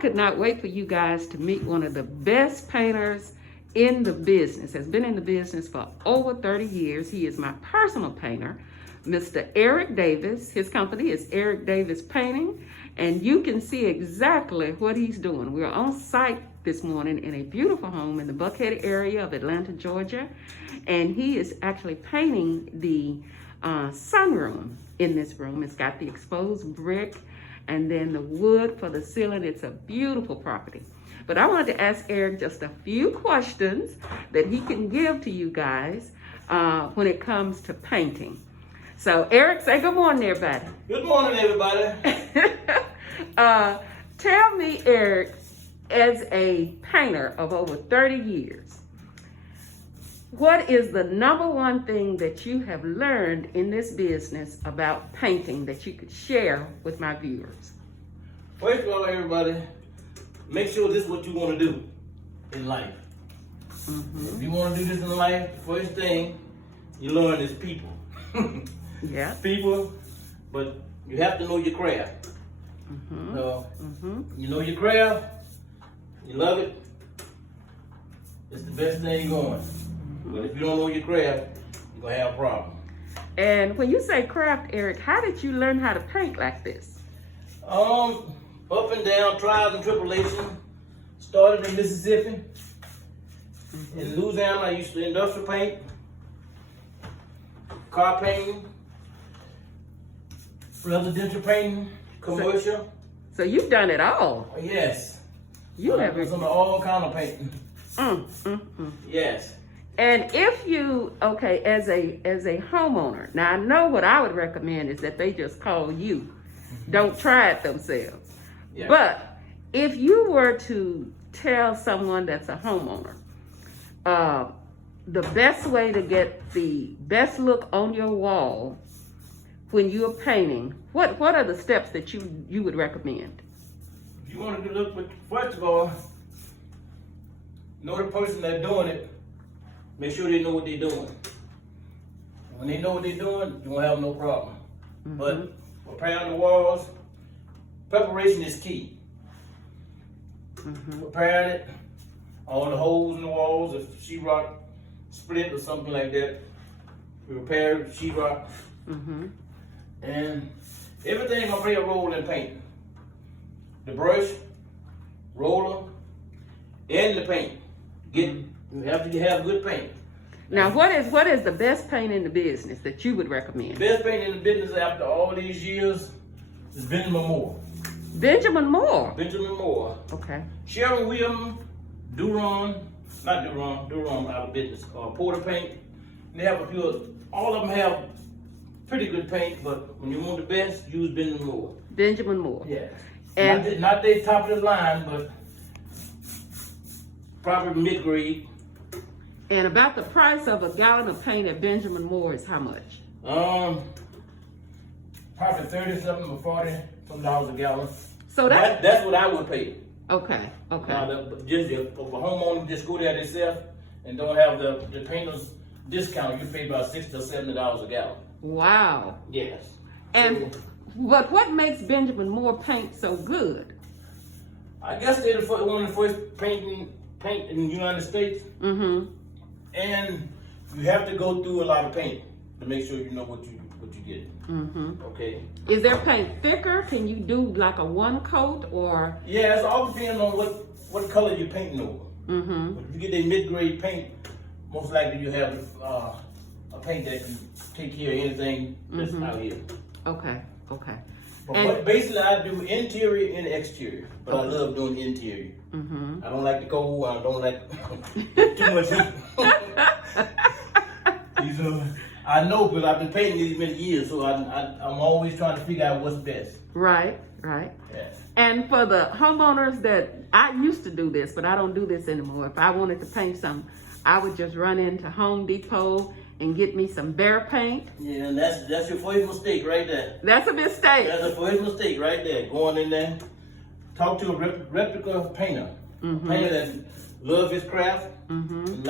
could not wait for you guys to meet one of the best painters in the business. Has been in the business for over 30 years. He is my personal painter, Mr. Eric Davis. His company is Eric Davis Painting, and you can see exactly what he's doing. We're on site this morning in a beautiful home in the Buckhead area of Atlanta, Georgia, and he is actually painting the sunroom in this room. It's got the exposed brick and then the wood for the ceiling. It's a beautiful property. But I wanted to ask Eric just a few questions that he can give to you guys when it comes to painting. So Eric, say good morning, everybody. Good morning, everybody. Tell me, Eric, as a painter of over 30 years, what is the number one thing that you have learned in this business about painting that you could share with my viewers? First of all, everybody, make sure this is what you want to do in life. If you want to do this in life, the first thing you learn is people. Yeah. People, but you have to know your craft. So, you know your craft, you love it, it's the best thing going. But if you don't know your craft, you're going to have a problem. And when you say craft, Eric, how did you learn how to paint like this? Up and down, trials and tribulations. Started in Mississippi. In Louisiana, I used to industrial paint, car painting, residential painting, commercial. So you've done it all. Yes. You have some of all kind of painting. Yes. And if you, okay, as a homeowner, now I know what I would recommend is that they just call you. Don't try it themselves. Yeah. But if you were to tell someone that's a homeowner, the best way to get the best look on your wall when you're painting, what are the steps that you would recommend? If you want to look, first of all, know the person that's doing it. Make sure they know what they're doing. When they know what they're doing, you won't have no problem. But preparing the walls, preparation is key. Preparing it, all the holes in the walls, if sheetrock split or something like that, repair sheetrock. And everything gonna play a role in painting. The brush, roller, and the paint. You have to have good paint. Now, what is the best paint in the business that you would recommend? The best paint in the business after all these years is Benjamin Moore. Benjamin Moore? Benjamin Moore. Okay. Sharon Williams, Duron out of business. Porter Paint. They have a few, all of them have pretty good paint, but when you want the best, use Benjamin Moore. Benjamin Moore. Yeah. And not their top of the line, but probably mid-grade. And about the price of a gallon of paint at Benjamin Moore is how much? Probably 30-something or 40 some dollars a gallon. So that's what I would pay. Okay. Just if a homeowner just go there themselves and don't have the painter's discount, you pay about $60 or $70 a gallon. Wow. Yes. And but what makes Benjamin Moore paint so good? I guess they're one of the first paint in the United States. And you have to go through a lot of paint to make sure you know what you get. Okay. Is their paint thicker? Can you do like a one coat or? Yeah, it's all depending on what color you're painting over. But if you get a mid-grade paint, most likely you have a paint that can take care of anything that's out here. Okay. But basically, I do interior and exterior, but I love doing interior. I don't like the cold. I don't like too much heat. I know, but I've been painting these many years, so I'm always trying to figure out what's best. Right. Yes. And for the homeowners that I used to do this, but I don't do this anymore. If I wanted to paint something, I would just run into Home Depot and get me some Behr paint. Yeah, and that's your first mistake right there. That's a mistake. That's the first mistake right there. Going in there, talk to a replica painter, a painter that loves his craft, and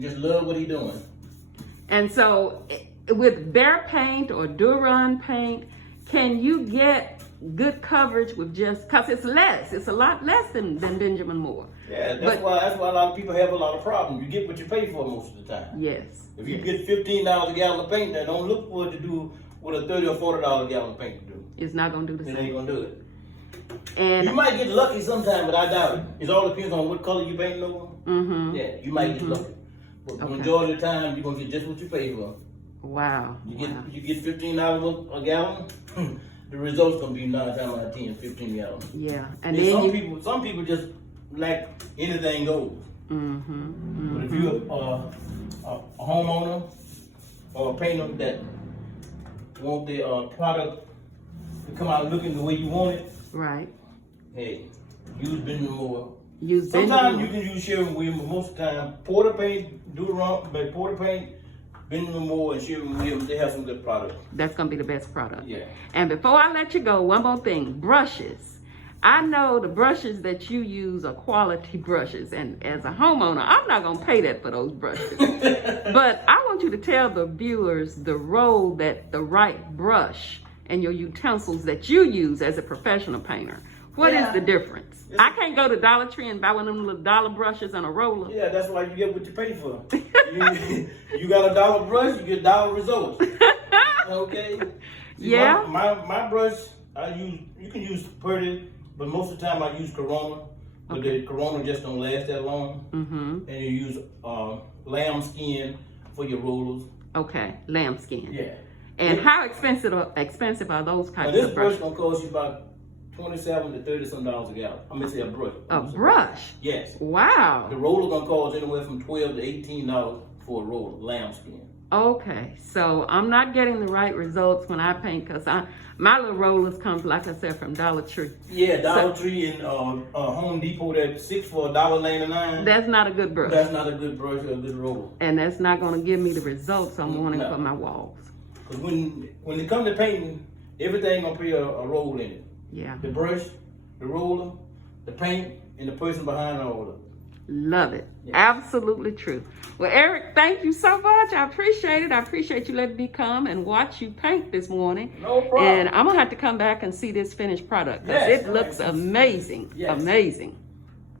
just love what he's doing. And so, with Behr paint or Duron paint, can you get good coverage with just, cause it's less. It's a lot less than Benjamin Moore. Yeah, that's why a lot of people have a lot of problems. You get what you pay for most of the time. Yes. If you get $15 a gallon of paint, then don't look for it to do what a $30 or $40 a gallon of paint to do. It's not gonna do the same. It ain't gonna do it. And you might get lucky sometime, but I doubt it. It all depends on what color you painting over. Mm-hmm. Yeah, you might get lucky. But the majority of the time, you're gonna get just what you pay for. Wow. You get $15 a gallon. The results gonna be 9 times out of 10, 15 gallons. Yeah, and then some people just like anything goes. Mm-hmm. But if you're a homeowner or a painter that want the product to come out looking the way you want it, right? Hey, use Benjamin Moore. Sometimes you can use Sherwin-Williams, but most of the time, Porter Paint, do the wrong, but Porter Paint, Benjamin Moore, and Sherwin-Williams, they have some good products. That's gonna be the best product. Yeah. And before I let you go, one more thing: brushes. I know the brushes that you use are quality brushes, and as a homeowner, I'm not gonna pay that for those brushes. But I want you to tell the viewers the role that the right brush and your utensils that you use as a professional painter. What is the difference? I can't go to Dollar Tree and buy one of them little dollar brushes and a roller. Yeah, that's why you get what you pay for. you got a dollar brush, you get dollar results. Okay? See, yeah. My brush, you can use Purdy, but most of the time I use Corona. But the Corona just don't last that long. Mm-hmm. And you use lamb skin for your rollers. Okay, lamb skin. Yeah. And how expensive are those types this of brushes? brush gonna cost you about $27 to $30 some a gallon. I'm gonna say a brush. A brush? Yes. Wow. The roller gonna cost anywhere from $12 to $18 for a roller, lamb skin. Okay, so I'm not getting the right results when I paint because my little rollers come, like I said, from Dollar Tree. Yeah, Dollar Tree and Home Depot, that's 6 for $1.99. That's not a good brush. That's not a good brush or a good roller. And that's not going to give me the results I'm wanting for my walls. Because when it comes to painting, everything gonna play a role in it. Yeah. The brush, the roller, the paint, and the person behind all of it. Love it. Yes. Absolutely true. Well, Eric, thank you so much. I appreciate it. I appreciate you letting me come and watch you paint this morning. No problem. And I'm going to have to come back and see this finished product because it looks amazing. Yes. Amazing.